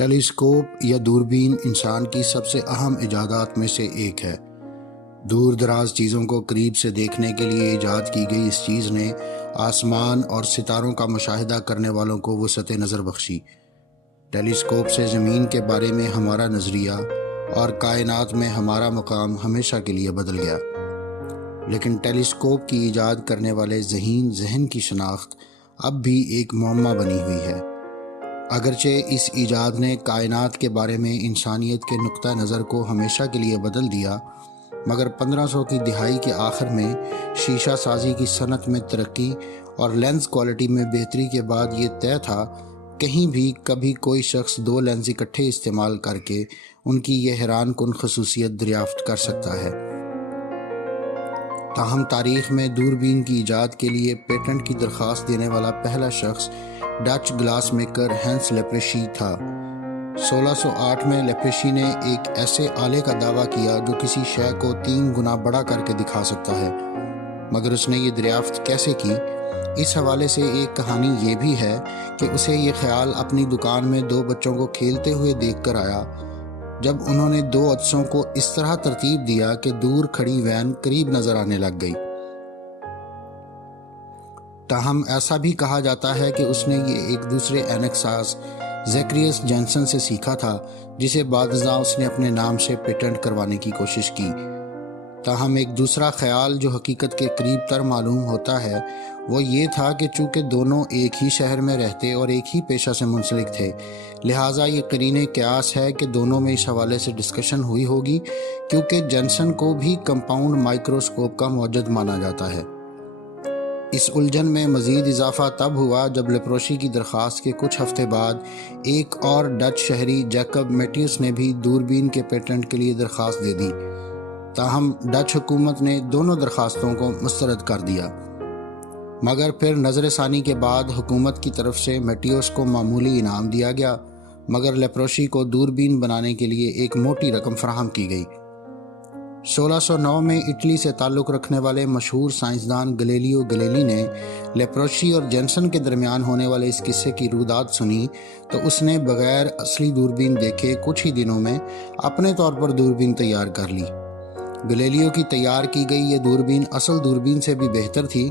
Telescope یا دوربین انسان کی سب سے اہم ایجادات میں سے ایک ہے۔ دور دراز چیزوں کو قریب سے دیکھنے کے لیے ایجاد کی گئی اس چیز نے آسمان اور ستاروں کا مشاہدہ کرنے والوں کو وسعت نظر بخشی۔ ٹیلیسکوپ سے زمین کے بارے میں ہمارا نظریہ اور کائنات میں ہمارا مقام ہمیشہ کے لیے بدل گیا۔ لیکن ٹیلیسکوپ کی ایجاد کرنے والے ذہین کی شناخت اب بھی ایک معمہ بنی ہوئی ہے۔ اگرچہ اس ایجاد نے کائنات کے بارے میں انسانیت کے نقطہ نظر کو ہمیشہ کے لیے بدل دیا، مگر 1500 کی دہائی کے آخر میں شیشہ سازی کی صنعت میں ترقی اور لینس کوالٹی میں بہتری کے بعد یہ طے تھا کہیں بھی کبھی کوئی شخص 2 لینس اکٹھے استعمال کر کے ان کی یہ حیران کن خصوصیت دریافت کر سکتا ہے۔ تاہم تاریخ میں دوربین کی ایجاد کے لیے پیٹنٹ کی درخواست دینے والا پہلا شخص ڈچ گلاس میکر ہینس لیپریشی تھا۔ 1608 میں لیپریشی نے ایک ایسے آلے کا دعویٰ کیا جو کسی شے کو 3 گنا بڑا کر کے دکھا سکتا ہے، مگر اس نے یہ دریافت کیسے کی؟ اس حوالے سے ایک کہانی یہ بھی ہے کہ اسے یہ خیال اپنی دکان میں 2 بچوں کو کھیلتے ہوئے دیکھ کر آیا جب انہوں نے 2 عدسوں کو اس طرح ترتیب دیا کہ دور کھڑی وین قریب نظر آنے لگ گئی۔ تاہم ایسا بھی کہا جاتا ہے کہ اس نے یہ ایک دوسرے اینک ساز زیکریس جینسن سے سیکھا تھا، جسے بعد ازاں اس نے اپنے نام سے پیٹنٹ کروانے کی کوشش کی۔ تاہم ایک دوسرا خیال جو حقیقت کے قریب تر معلوم ہوتا ہے وہ یہ تھا کہ چونکہ دونوں ایک ہی شہر میں رہتے اور ایک ہی پیشہ سے منسلک تھے، لہٰذا یہ قرینِ قیاس ہے کہ دونوں میں اس حوالے سے ڈسکشن ہوئی ہوگی، کیونکہ جینسن کو بھی کمپاؤنڈ مائکروسکوپ کا موجد مانا جاتا ہے۔ اس الجھن میں مزید اضافہ تب ہوا جب لیپروشی کی درخواست کے کچھ ہفتے بعد ایک اور ڈچ شہری جیکب میٹیوس نے بھی دوربین کے پیٹنٹ کے لیے درخواست دے دی۔ تاہم ڈچ حکومت نے دونوں درخواستوں کو مسترد کر دیا، مگر پھر نظر ثانی کے بعد حکومت کی طرف سے میٹیوس کو معمولی انعام دیا گیا، مگر لیپروشی کو دوربین بنانے کے لیے ایک موٹی رقم فراہم کی گئی۔ 1609 میں اٹلی سے تعلق رکھنے والے مشہور سائنسدان گلیلیو گلیلی نے لیپروشی اور جینسن کے درمیان ہونے والے اس قصے کی رودات سنی تو اس نے بغیر اصلی دوربین دیکھے کچھ ہی دنوں میں اپنے طور پر دوربین تیار کر لی۔ گلیلیو کی تیار کی گئی یہ دوربین اصل دوربین سے بھی بہتر تھی،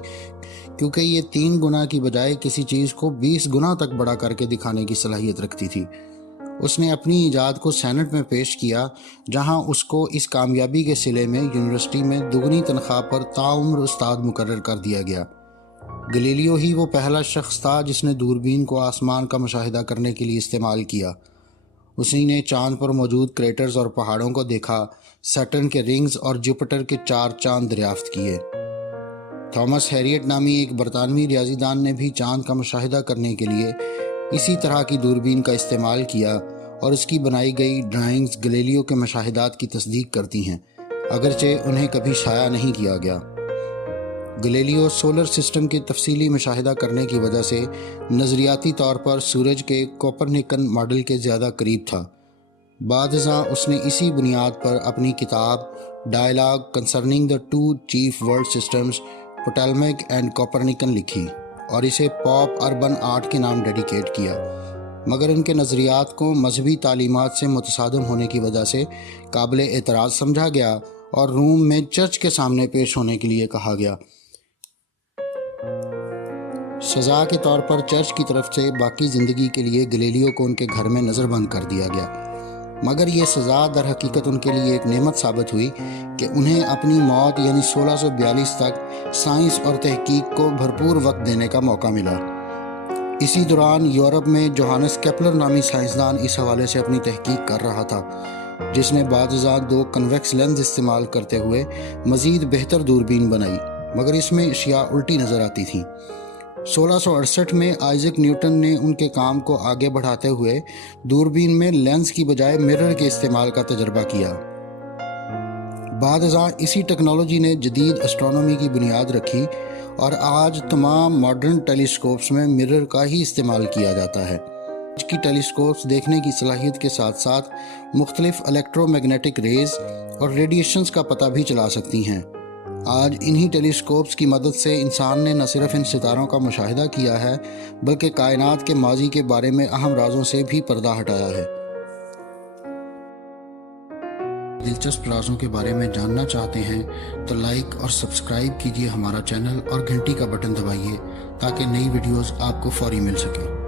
کیونکہ یہ 3 گنا کی بجائے کسی چیز کو 20 گنا تک بڑا کر کے دکھانے کی صلاحیت رکھتی تھی۔ اس نے اپنی ایجاد کو سینٹ میں پیش کیا، جہاں اس کو اس کامیابی کے صلے میں یونیورسٹی میں دگنی تنخواہ پر تاعمر استاد مقرر کر دیا گیا۔ گلیلیو ہی وہ پہلا شخص تھا جس نے دوربین کو آسمان کا مشاہدہ کرنے کے لیے استعمال کیا۔ اسی نے چاند پر موجود کریٹرز اور پہاڑوں کو دیکھا، سیٹرن کے رنگز اور جوپیٹر کے 4 چاند دریافت کیے۔ تھامس ہیریٹ نامی ایک برطانوی ریاضی دان نے بھی چاند کا مشاہدہ کرنے کے لیے اسی طرح کی دوربین کا استعمال کیا، اور اس کی بنائی گئی ڈرائنگز گلیلیو کے مشاہدات کی تصدیق کرتی ہیں، اگرچہ انہیں کبھی شائع نہیں کیا گیا۔ گلیلیو سولر سسٹم کے تفصیلی مشاہدہ کرنے کی وجہ سے نظریاتی طور پر سورج کے کوپرنیکن ماڈل کے زیادہ قریب تھا۔ بعد ازاں اس نے اسی بنیاد پر اپنی کتاب dialogue concerning the 2 chief world systems Ptolemaic and Copernican لکھی اور اسے پاپ اربن آرٹ کے نام ڈیڈیکیٹ کیا، مگر ان کے نظریات کو مذہبی تعلیمات سے متصادم ہونے کی وجہ سے قابل اعتراض سمجھا گیا اور روم میں چرچ کے سامنے پیش ہونے کے لیے کہا گیا۔ سزا کے طور پر چرچ کی طرف سے باقی زندگی کے لیے گلیلیو کو ان کے گھر میں نظر بند کر دیا گیا، مگر یہ سزا در حقیقت ان کے لیے ایک نعمت ثابت ہوئی کہ انہیں اپنی موت یعنی 1642 تک سائنس اور تحقیق کو بھرپور وقت دینے کا موقع ملا۔ اسی دوران یورپ میں جوہانس کیپلر نامی سائنسدان اس حوالے سے اپنی تحقیق کر رہا تھا، جس نے بعد ازاں 2 کنویکس لینس استعمال کرتے ہوئے مزید بہتر دوربین بنائی، مگر اس میں اشیاء الٹی نظر آتی تھیں۔ 1668 میں آئزک نیوٹن نے ان کے کام کو آگے بڑھاتے ہوئے دوربین میں لینس کی بجائے مرر کے استعمال کا تجربہ کیا۔ بعد ازاں اسی ٹیکنالوجی نے جدید اسٹرانومی کی بنیاد رکھی اور آج تمام ماڈرن ٹیلیسکوپس میں مرر کا ہی استعمال کیا جاتا ہے۔ آج کی ٹیلیسکوپس دیکھنے کی صلاحیت کے ساتھ ساتھ مختلف الیکٹرو میگنیٹک ریز اور ریڈیشنز کا پتہ بھی چلا سکتی ہیں۔ آج انہی ٹیلیسکوپس کی مدد سے انسان نے نہ صرف ان ستاروں کا مشاہدہ کیا ہے بلکہ کائنات کے ماضی کے بارے میں اہم رازوں سے بھی پردہ ہٹایا ہے۔ دلچسپ رازوں کے بارے میں جاننا چاہتے ہیں تو لائک اور سبسکرائب کیجیے ہمارا چینل اور گھنٹی کا بٹن دبائیے تاکہ نئی ویڈیوز آپ کو فوری مل سکے۔